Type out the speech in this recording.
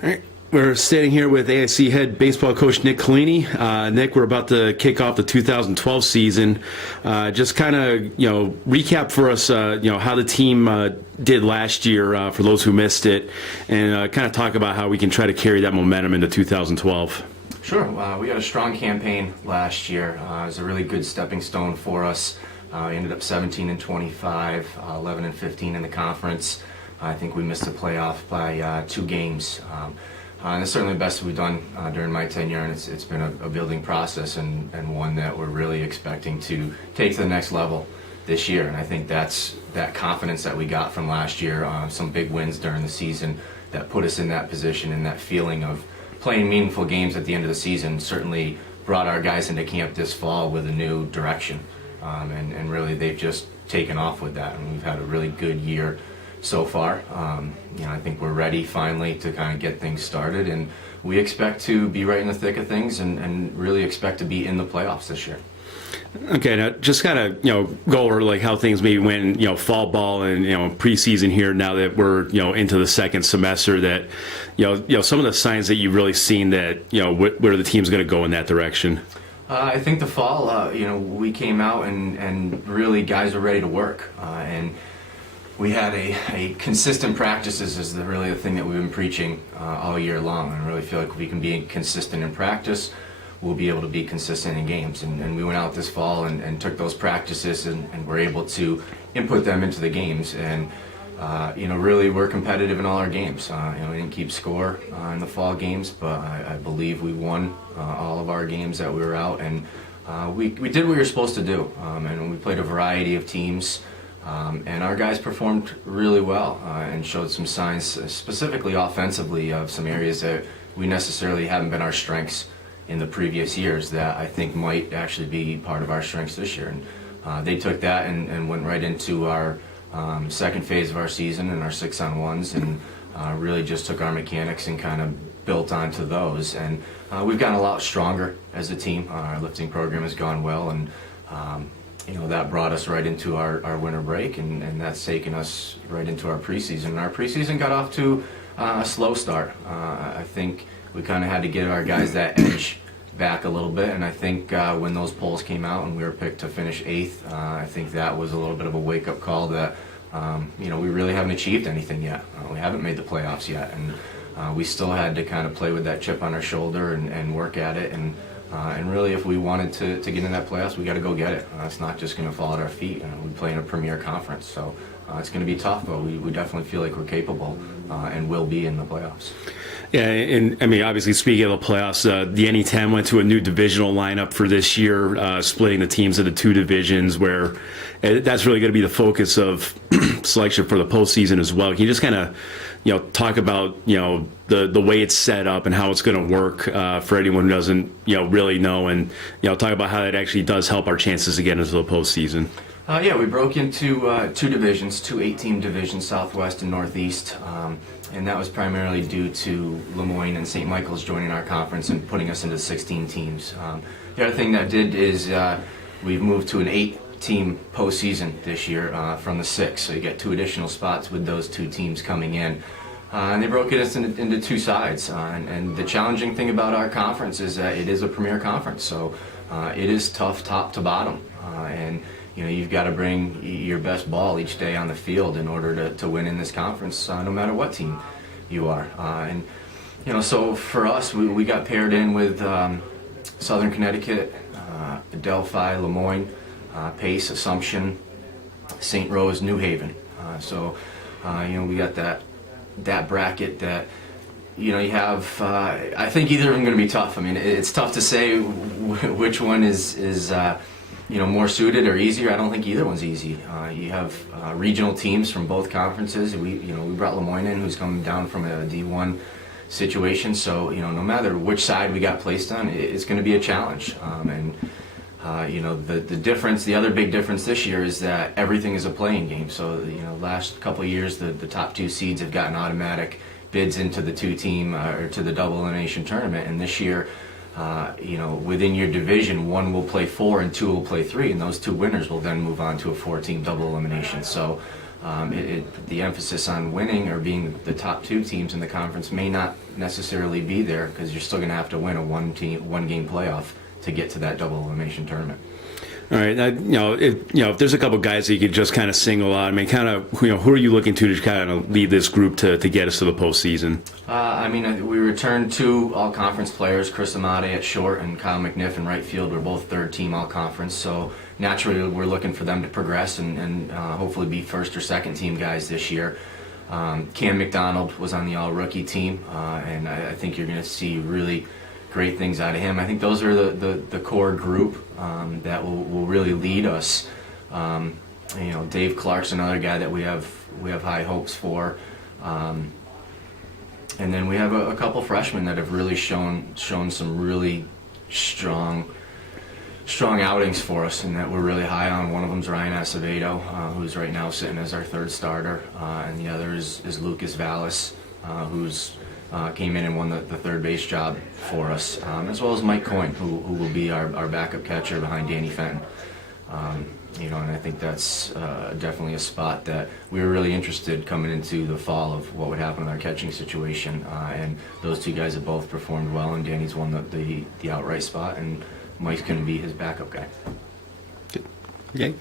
All right. We're sitting here with ASC head baseball coach Nick Callini. Nick, we're about to kick off the 2012 season. Just kind of, recap for us, how the team did last year for those who missed it, and kind of talk about how we can try to carry that momentum into 2012. Sure. We had a strong campaign last year. It was a really good stepping stone for us. We ended up 17-25, 11-15 in the conference. I think we missed the playoff by 2 games. And it's certainly the best we've done during my tenure, and it's been a building process and one that we're really expecting to take to the next level this year. And I think that's that confidence that we got from last year, some big wins during the season that put us in that position, and that feeling of playing meaningful games at the end of the season certainly brought our guys into camp this fall with a new direction. And really they've just taken off with that, and we've had a really good year so far. I think we're ready finally to kind of get things started, and we expect to be right in the thick of things and really expect to be in the playoffs this year. Okay, now just kind of go over like how things maybe went fall ball and preseason here. Now that we're into the second semester, that some of the signs that you've really seen that where the team's going to go in that direction. I think the fall, we came out and really guys were ready to work, and we had a consistent practices is really the thing that we've been preaching all year long. And I really feel like we can be consistent in practice, we'll be able to be consistent in games. And we went out this fall and took those practices and were able to input them into the games. And really we're competitive in all our games. We didn't keep score in the fall games, but I believe we won all of our games that we were out. And we did what we were supposed to do. And we played a variety of teams. And our guys performed really well and showed some signs, specifically offensively, of some areas that we necessarily haven't been our strengths in the previous years that I think might actually be part of our strengths this year. And they took that and went right into our second phase of our season and our 6-on-1s, and really just took our mechanics and kind of built onto those. And we've gotten a lot stronger as a team. Our lifting program has gone well, and that brought us right into our winter break, and that's taken us right into our preseason. And our preseason got off to a slow start. I think we kind of had to get our guys that edge back a little bit, and I think when those polls came out and we were picked to finish 8th, I think that was a little bit of a wake-up call that we really haven't achieved anything yet. We haven't made the playoffs yet, and we still had to kind of play with that chip on our shoulder and work at it. And really, if we wanted to get in that playoffs, we got to go get it. It's not just going to fall at our feet. We play in a premier conference, so it's going to be tough, but we definitely feel like we're capable and will be in the playoffs. Yeah, and I mean, obviously, speaking of the playoffs, the NE10 went to a new divisional lineup for this year, splitting the teams into 2 divisions, where that's really going to be the focus of selection for the postseason as well. Can you just kind of talk about the way it's set up and how it's going to work for anyone who doesn't really know, and talk about how that actually does help our chances to get into the postseason. We broke into 2 divisions, 2 8-team divisions, Southwest and Northeast, and that was primarily due to Lemoyne and St. Michael's joining our conference and putting us into 16 teams. The other thing that did is we've moved to an 8-team postseason this year from the 6, so you get 2 additional spots with those 2 teams coming in. And they broke it into 2 sides. And the challenging thing about our conference is that it is a premier conference, so it is tough top to bottom. And you've got to bring your best ball each day on the field in order to win in this conference, no matter what team you are. So for us, we got paired in with Southern Connecticut, Delphi, Lemoyne, Pace, Assumption, St. Rose, New Haven. We got that bracket that you have. I think either of them are going to be tough. I mean, it's tough to say which one is more suited or easier. I don't think either one's easy. You have regional teams from both conferences. We brought Lemoyne in, who's coming down from a D1 situation. So no matter which side we got placed on, it's going to be a challenge. The other big difference this year is that everything is a playing game. So last couple of years, the top 2 seeds have gotten automatic bids into the 2-team or to the double elimination tournament, and this year, within your division, 1 will play 4 and 2 will play 3, and those 2 winners will then move on to a 4-team double elimination. So the emphasis on winning or being the top two teams in the conference may not necessarily be there, because you're still going to have to win a one game playoff to get to that double elimination tournament. All right, if there's a couple guys that you could just kind of single out, I mean, kind of, who are you looking to kind of lead this group to get us to the postseason? We returned two all-conference players, Chris Amade at short and Kyle McNiff in right field. We're both third-team all-conference, so naturally we're looking for them to progress and hopefully be first or second-team guys this year. Cam McDonald was on the all-rookie team, and I think you're going to see really great things out of him. I think those are the core group that will really lead us. Dave Clark's another guy that we have high hopes for. And then we have a couple freshmen that have really shown some really strong outings for us, and that we're really high on. One of them is Ryan Acevedo, who's right now sitting as our third starter, and the other is Lucas Vallis, who's came in and won the third base job for us, as well as Mike Coyne, who will be our backup catcher behind Danny Fenton. And I think that's definitely a spot that we were really interested coming into the fall of what would happen with our catching situation. And those two guys have both performed well, and Danny's won the outright spot, and Mike's going to be his backup guy. Okay.